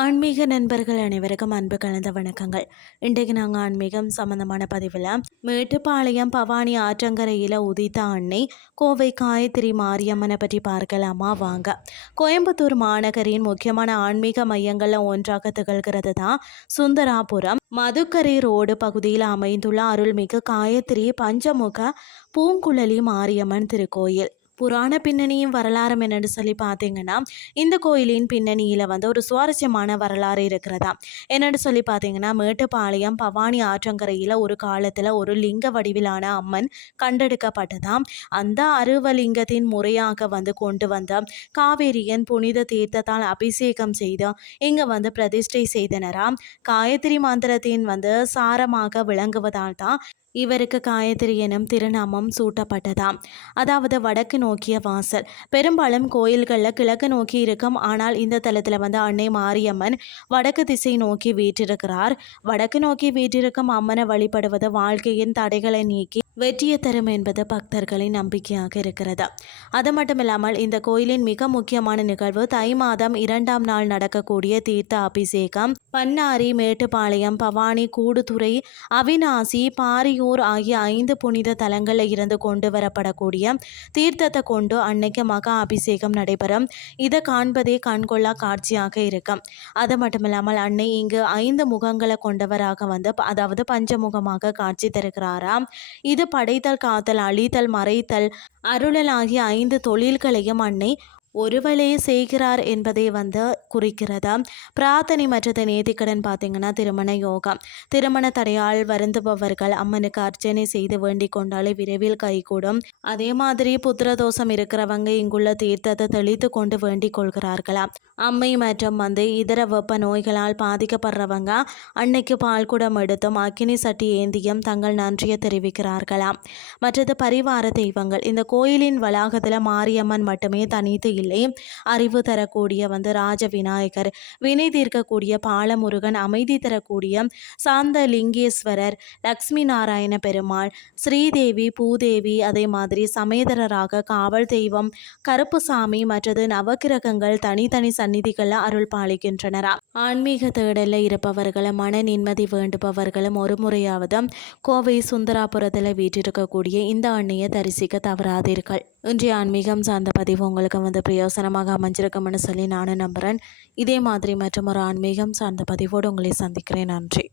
ஆன்மீக நண்பர்கள் அனைவருக்கும் அன்பு கலந்த வணக்கங்கள். இன்றைக்கு நாங்கள் ஆன்மீகம் சம்பந்தமான பதிவில் மேட்டுப்பாளையம் பவானி ஆற்றங்கரையில் உதித்த அன்னை கோவை காயத்ரி மாரியம்மனை பற்றி பார்க்கலாமா வாங்க. கோயம்புத்தூர் மாநகரின் முக்கியமான ஆன்மீக மையங்களில் ஒன்றாக திகழ்கிறது தான் சுந்தராபுரம் மதுக்கரை ரோடு பகுதியில் அமைந்துள்ள அருள்மிகு காயத்ரி பஞ்சமுக பூங்குழலி மாரியம்மன் திருக்கோயில். புராண பின்னணியும் வரலாறும் என்னன்னு சொல்லி பார்த்தீங்கன்னா, இந்த கோயிலின் பின்னணியில் ஒரு சுவாரஸ்யமான வரலாறு இருக்கிறதா. என்னன்னு சொல்லி பார்த்தீங்கன்னா, மேட்டுப்பாளையம் பவானி ஆற்றங்கரையில் ஒரு காலத்தில் ஒரு லிங்க வடிவிலான அம்மன் கண்டெடுக்கப்பட்டதாம். அந்த அருவலிங்கத்தின் முறையாக கொண்டு வந்த காவேரியின் புனித தீர்த்தத்தால் அபிஷேகம் செய்து இங்கே பிரதிஷ்டை செய்தனராம். காயத்ரி மந்திரத்தின் சாரமாக விளங்குவதால் தான் இவருக்கு காயத்ரி எனும் திருநாமம் சூட்டப்பட்டதாம். அதாவது வடக்கு நோக்கிய வாசல். பெரும்பாலும் கோயில்களில் கிழக்கு நோக்கி இருக்கும். ஆனால் இந்த தலத்தில் அன்னை மாரியம்மன் வடக்கு திசை நோக்கி வீற்றிருக்கிறார். வடக்கு நோக்கி வீற்றிருக்கும் அம்மனை வழிபடுவது வாழ்க்கையின் தடைகளை நீக்கி வெற்றியை தரும் என்பது பக்தர்களின் நம்பிக்கையாக இருக்கிறது. அது மட்டும் இல்லாமல் இந்த கோயிலின் மிக முக்கியமான நிகழ்வு தை மாதம் 2ஆம் நாள் நடக்கக்கூடிய தீர்த்த அபிஷேகம். பன்னாரி, மேட்டுப்பாளையம், பவானி, கூடுதுறை, அவிநாசி, பாரியூர் ஆகிய 5 புனித தலங்களில் இருந்து கொண்டு வரப்படக்கூடிய தீர்த்தத்தை கொண்டு அன்னைக்கு மகா அபிஷேகம் நடைபெறும். இதை காண்பதே கண்கொள்ளா காட்சியாக இருக்கும். அது மட்டும் இல்லாமல் அன்னை இங்கு 5 முகங்களை கொண்டவராக அதாவது பஞ்சமுகமாக காட்சி தருகிறாராம். இது படைத்தல், காத்தல், அழித்தல், மறைத்தல், அருளல் ஆகிய 5 தொழில்களையும் அன்னை ஒருவளே செய்கிறார் என்பதை குறிக்கிறதா. பிரார்த்தனை மற்றது நேர்த்திக்கடன் பார்த்தீங்கன்னா திருமண யோகம். திருமண தடையால் வருந்துபவர்கள் அம்மனுக்கு அர்ச்சனை செய்து வேண்டிக் கொண்டாலே விரைவில் கைகூடும். அதே மாதிரி புத்திரதோஷம் இருக்கிறவங்க இங்குள்ள தீர்த்தத்தை தெளித்து கொண்டு வேண்டிக் கொள்கிறார்களாம். அம்மை மற்றும் இதர வெப்ப நோய்களால் பாதிக்கப்படுறவங்க அன்னைக்கு பால்குடம் எடுத்தும் அக்கினி சட்டி ஏந்தியும் தங்கள் நன்றியை தெரிவிக்கிறார்களாம். மற்றது பரிவார தெய்வங்கள். இந்த கோயிலின் வளாகத்தில் மாரியம்மன் மட்டுமே தனித்து இல்லை. அறிவு தரக்கூடிய ராஜ விநாயகர், வினை தீர்க்கக்கூடிய பாலமுருகன், அமைதி தரக்கூடிய சாந்த லிங்கேஸ்வரர், லக்ஷ்மி நாராயண பெருமாள், ஸ்ரீதேவி, பூதேவி, அதே மாதிரி சமேதரராக காவல் தெய்வம் கருப்புசாமி மற்றது நவகிரகங்கள் தனித்தனி சந்நிதிகளில் அருள் பாலிக்கின்றனர். ஆன்மீக தேடலில் இருப்பவர்களும் மன நிம்மதி வேண்டுபவர்களும் ஒரு முறையாவது கோவை சுந்தராபுரத்தில் வீற்றிருக்கக்கூடிய இந்த அன்னையை தரிசிக்க தவறாதீர்கள். இன்றைய ஆன்மீகம் சார்ந்த பதிவு உங்களுக்கு பிரயோசனமாக அமைஞ்சிருக்கும்னு சொல்லி நானும் நம்புகிறேன். இதே மாதிரி மற்றும் ஒரு ஆன்மீகம் சார்ந்த பதிவோடு உங்களை சந்திக்கிறேன். நன்றி.